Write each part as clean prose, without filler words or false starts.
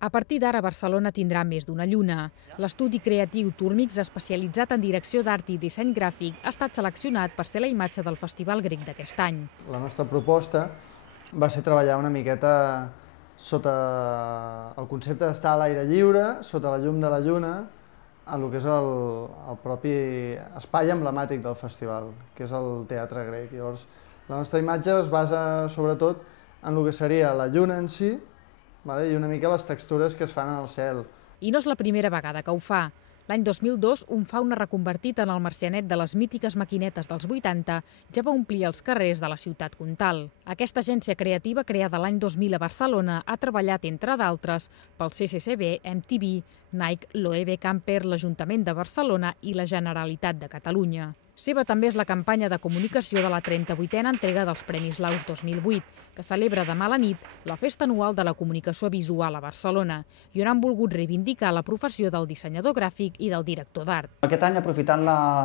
A partir d'ara, Barcelona tindrà més d'una lluna. L'estudi creatiu Turmix, especialitzat en direcció d'art i disseny gràfic, ha estat seleccionat per ser la imatge del Festival Grec d'aquest any. La nostra proposta va ser treballar una miqueta sota el concepte d'estar a l'aire lliure, sota la llum de la lluna, en el que és el propi espai emblemàtic del festival, que és el Teatre Grec. Llavors, la nostra imatge es basa sobretot en el que seria la lluna en si, i una mica les textures que es fan en el cel. I no és la primera vegada que ho fa. L'any 2002, un fauna reconvertit en el marcianet de les mítiques maquinetes dels 80 ja va omplir els carrers de la ciutat comtal. Aquesta agència creativa, creada l'any 2000 a Barcelona, ha treballat, entre d'altres, pel CCCB, MTV, Nike, Loewe Camper, l'Ajuntament de Barcelona i la Generalitat de Catalunya. Seva també és la campanya de comunicació de la 38a entrega dels Premis Laus 2008, que celebra demà a la nit la festa anual de la comunicació visual a Barcelona, i on han volgut reivindicar la professió del dissenyador gràfic i del director d'art. Aquest any, aprofitant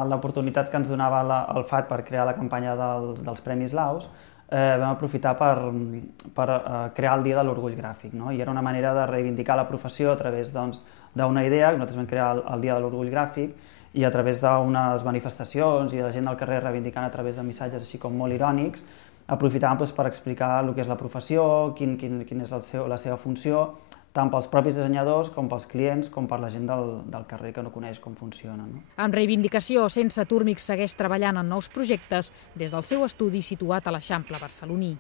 l'oportunitat que ens donava el FAT per crear la campanya dels Premis Laus, vam aprofitar per crear el Dia de l'Orgull Gràfic, no? I era una manera de reivindicar la professió a través d'una idea, que nosaltres vam crear el Dia de l'Orgull Gràfic, i a través d'unes manifestacions i de la gent del carrer reivindicant a través de missatges així com molt irònics, aprofitàvem per explicar el que és la professió, quin és la seva funció, tant pels propis dissenyadors com pels clients, com per la gent del carrer que no coneix com funciona. Amb reivindicació, Sense Turmix segueix treballant en nous projectes des del seu estudi situat a l'Eixample barceloní.